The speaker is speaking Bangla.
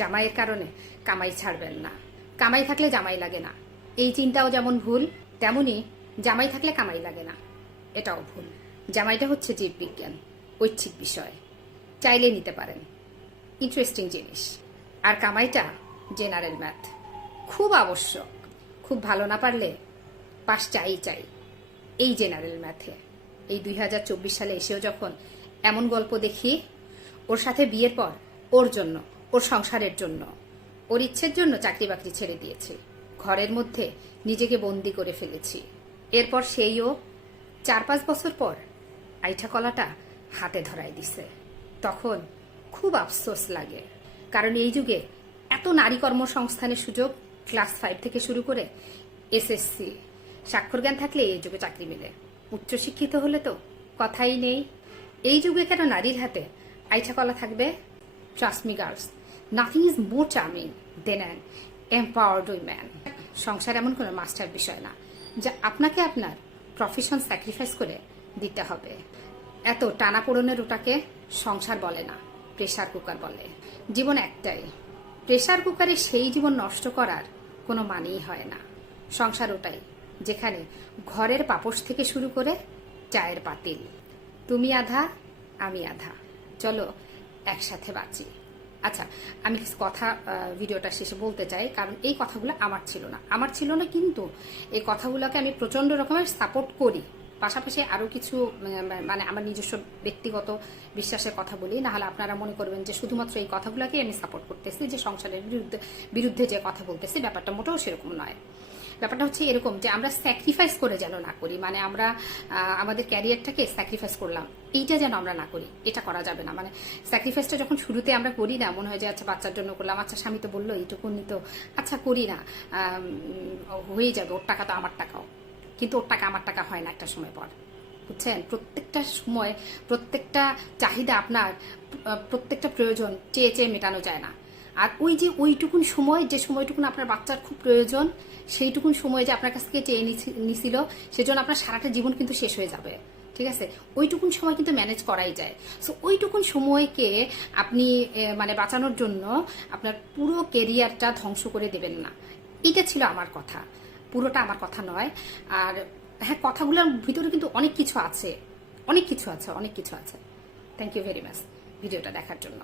জামাইয়ের কারণে কামাই ছাড়বেন না। কামাই থাকলে জামাই লাগে না, এই চিন্তাও যেমন ভুল, তেমনি জামাই থাকলে কামাই লাগে না, এটাও ভুল। জামাইটা হচ্ছে জীববিজ্ঞান, ঐচ্ছিক বিষয়, চাইলে নিতে পারেন, ইন্টারেস্টিং জিনিস। আর কামাইটা জেনারেল ম্যাথ, খুব আবশ্যক। খুব ভালো না পারলে পাস চাই এই জেনারেল ম্যাথে। এই 2024 সালে এসেও যখন এমন গল্প দেখি, ওর সাথে বিয়ের পর ওর জন্য, ওর সংসারের জন্য, ওর ইচ্ছের জন্য চাকরি বাকরি ছেড়ে দিয়েছি, ঘরের মধ্যে নিজেকে বন্দি করে ফেলেছি। এরপর সেইও 4-5 বছর পর আইঠা কলাটা হাতে ধরাই দিছে। তখন খুব আফসোস লাগে, কারণ এই যুগে এত নারী কর্মসংস্থানের সুযোগ, ক্লাস 5 থেকে শুরু করে এসএসসি, স্বাক্ষর জ্ঞান থাকলে এই যুগে চাকরি মেলে, উচ্চশিক্ষিত হলে তো কথাই নেই। এই যুগে কেন নারীর হাতে আইঠা কলা থাকবে? Trust me girls, nothing is more charming than an empowered woman. সংসার এমন কোনো মাস্টার বিষয় না যা আপনাকে আপনার প্রফেশন স্যাক্রিফাইস করে দিতে হবে। এত টানা পোড়নের ওটাকে সংসার বলে না, প্রেসার কুকার বলে। জীবন একটাই, প্রেসার কুকারে সেই জীবন নষ্ট করার কোনো মানেই হয় না। সংসার ওটাই যেখানে ঘরের পাপোশ থেকে শুরু করে চায়ের পাতিল, তুমি আধা আমি আধা, চলো একসাথে বাঁচি। আচ্ছা, আমি কিছু কথা ভিডিওটা শেষে বলতে চাই, কারণ এই কথাগুলো আমার ছিল না, কিন্তু এই কথাগুলোকে আমি প্রচন্ড রকমের সাপোর্ট করি। পাশাপাশি আরও কিছু মানে আমার নিজস্ব ব্যক্তিগত বিশ্বাসের কথা বলি, না হলে আপনারা মনে করবেন যে শুধুমাত্র এই কথাগুলোকে আমি সাপোর্ট করতেছি, যে সংসারের বিরুদ্ধে যে কথা বলতেছি। ব্যাপারটা মোটেও সেরকম নয়। ব্যাপারটা হচ্ছে এরকম যে আমরা স্যাক্রিফাইস করে যেন না করি, মানে আমরা আমাদের ক্যারিয়ারটাকে স্যাক্রিফাইস করলাম, এইটা যেন আমরা না করি, এটা করা যাবে না। মানে স্যাক্রিফাইসটা যখন শুরুতে আমরা করি না, মনে হয় যে আচ্ছা বাচ্চার জন্য করলাম, আচ্ছা স্বামী তো বললো এইটুকুনি তো, আচ্ছা করি না, হয়ে যাবে, ওর টাকা তো আমার টাকাও। কিন্তু ওর টাকা আমার টাকা হয় না একটা সময় পর, বুঝছেন? প্রত্যেকটা সময় প্রত্যেকটা চাহিদা আপনার, প্রত্যেকটা প্রয়োজন চেয়ে চেয়ে মেটানো যায় না। আর ওই যে ওইটুকুন সময়, যে সময়টুকুন আপনার বাচ্চার খুব প্রয়োজন, সেইটুকুন সময় যে আপনার কাছ থেকে চেয়ে নিছিল, সেজন্য আপনার সারাটা জীবন কিন্তু শেষ হয়ে যাবে। ঠিক আছে, ওইটুকুন সময় কিন্তু ম্যানেজ করাই যায়। সো ওইটুকুন সময়কে আপনি মানে বাঁচানোর জন্য আপনার পুরো কেরিয়ারটা ধ্বংস করে দেবেন না। এইটা ছিল আমার কথা, পুরোটা আমার কথা নয়। আর হ্যাঁ, কথাগুলোর ভিতরে কিন্তু অনেক কিছু আছে। থ্যাংক ইউ ভেরি মাচ ভিডিওটা দেখার জন্য।